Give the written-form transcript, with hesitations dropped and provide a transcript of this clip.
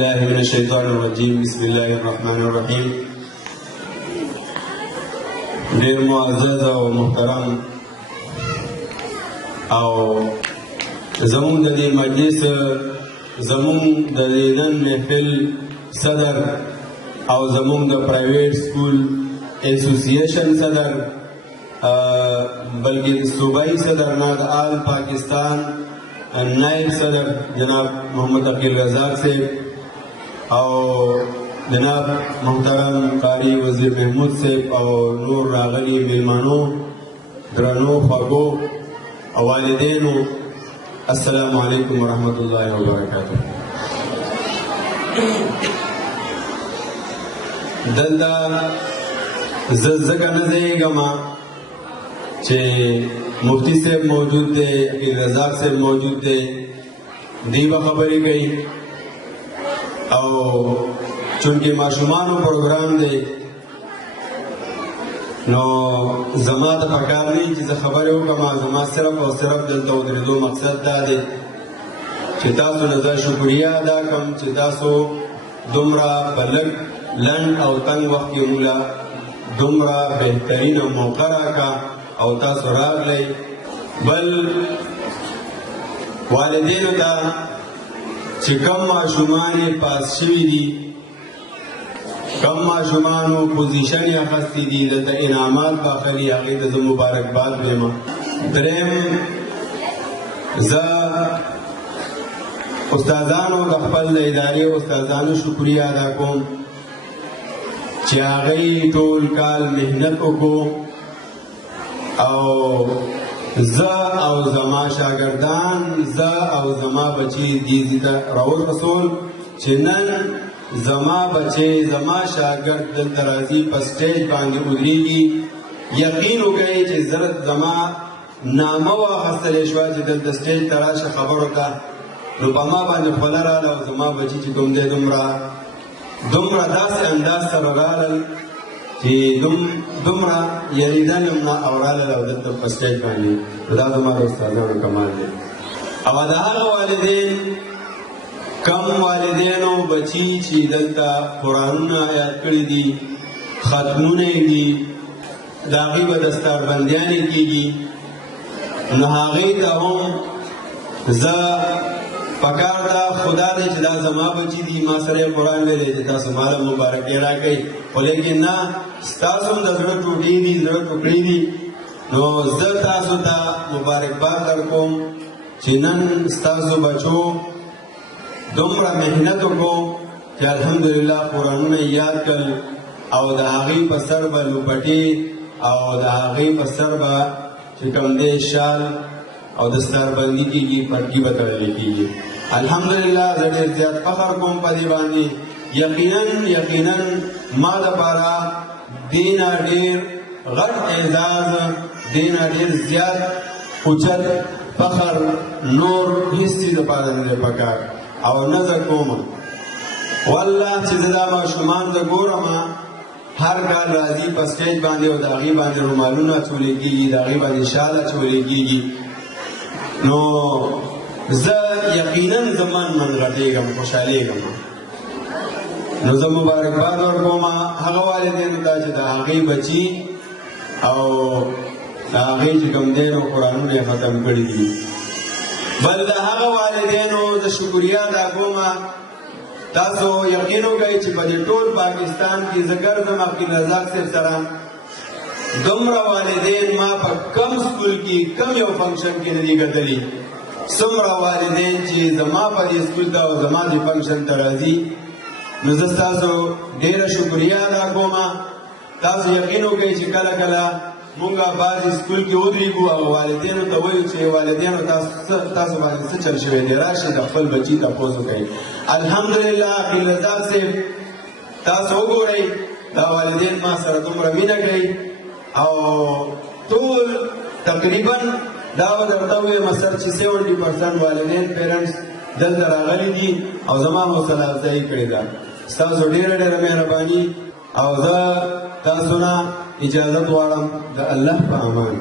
بالله من الشيطان الرجيم بسم الله الرحمن الرحيم. ډیر معزز او محترم او زمون د دې مجلس زمون د دې نن محفل صدر او زمون د پرایویټ سکول ایسوسییشن صدر بلکې صوبائی صدر ناد آل پاکستان نائب صدر جناب محمد عقیل رزاق سے او جناب محترم قاری وزیر محمود سے اور نور راغلی ملمانو درنو خوږو او والدینو السلام علیکم ورحمۃ اللہ وبرکاتہ. دلته زګه نه دیګما چې مفتی صاحب موجود دے عقیل رزاق صاحب موجود دے دیو خبرې کوي او چونکه ماشومانو پروګرام دی نو زما د پکار نه چې زه خبرې وکړم. زما صرف او صرف دلته ودرېدو مقصد دا دی چې تاسو نه زه شکریه ادا کړم چې تاسو دومره په لږ لنډ او تنګ وخت کې موږ دومره بهترینه موقع راکړه او تاسو راغلی. بل والدینو ته چې کم ماشومان یې پاس شوي دي کم ماشومانو پوزیشن یې اخیستی دي دلته انعامات به اخلي هغې ته زه مبارکباد وایم. دریم زه استادانو د خپل د ادارې استادانو شکریه ادا کوم چې هغوی ټول کال محنت وکړو او زه او زما شاگردان زه او زما بچی دیزی ته راورسول چې نن زما بچی زما شاگرد دلته راځي په سټیج باندې ودرېږي. یقین وکړئ چې زه زما نامه واخیستلی شوه چې دلته سټیج ته راشه خبرو ته نو په ما باندې خوله راغله او زما بچي چې کوم دی دومره داسې انداز سره راغلل چې دومره یریدل هم نه او راغلل او دلته په سټیج باندې دا زما د استادانو کمال دی. او د هغه والدین کم والدینو بچي چې دلته قرآنونه یاد کړي دي ختمونه یې دي د هغې به دستاربندیانې کېږي نو هغې ته هم زه پکار دا خدا دی چې دا زما بچي دي ما سره یې قرآن ویلی چې تاسو ماله مبارکي راکئ خو لیکن نه ستاسو هم د زړه ټوټې دي زړه ټوکړې دي نو زه تاسو ته مبارکباد درکوم چې نن ستاسو بچو دومره محنت وکړو چې الحمدلله قرآنونه یاد کړل او د هغې په سر به لوپټې او د هغې په سر به چې کوم دی شال او دستاربندي کېږي پټکي به تړلی کېږي. الحمدلله زه ډېر زیات فخر کوم په دې باندې. یقینا ما دپاره دې نه ډېر غټ اعزاز دې نه ډېر زیات اوچت فخر نور هېڅ څیز دپاره نه دی پکار او نه زه کوم. والله چې زه دا ماشومان زه ګورم هر کال راځي په سټیج باندې او د هغې باندې رومالونه اچولی کېږي د هغې باندې شال اچولی کېږي نو زه یقینا زمان من غټېږم خوشحالېږم. نو زه مبارکباد ورکوم هغه والدینو ته چې د هغې بچي او د هغې چې کوم دی نو قرآنونه یې ختم کړي دي. بل د هغه والدینو زه شکریه ادا کوم تاسو یقین وکړئ چې په دې ټول پاکستان کې زه ګرځم عقیل رزاق صاحب سره دومره والدین ما په کم سکول کې کم یو فنکشن کې نه دي ګټلي څومره والدین چې زما په دې سکول ته او زما دې فنکشن ته راځي نو زه ستاسو ډېره شکریه ادا کوم. تاسو یقین وکړئ چې کله کله مونږ بعضې سکول کې ودرېږو او والدینو ته وایو چې والدینو تاسو باندې څه چل شوی دی راشئ د خپل بچي تپوس وکړئ. الحمدلله عقیل رزاق صاحب تاسو وګورئ دا والدین ما سره دومره مینه کوي او ټول تقریبا دا به درته ووایم سر چې 70% والدین پیرنټس دلته راغلي دي او زما حوصله افزایي کړې ده. ستاسو ډېره ډېره مهرباني او زه تاسو نه اجازت غواړم د الله په امان.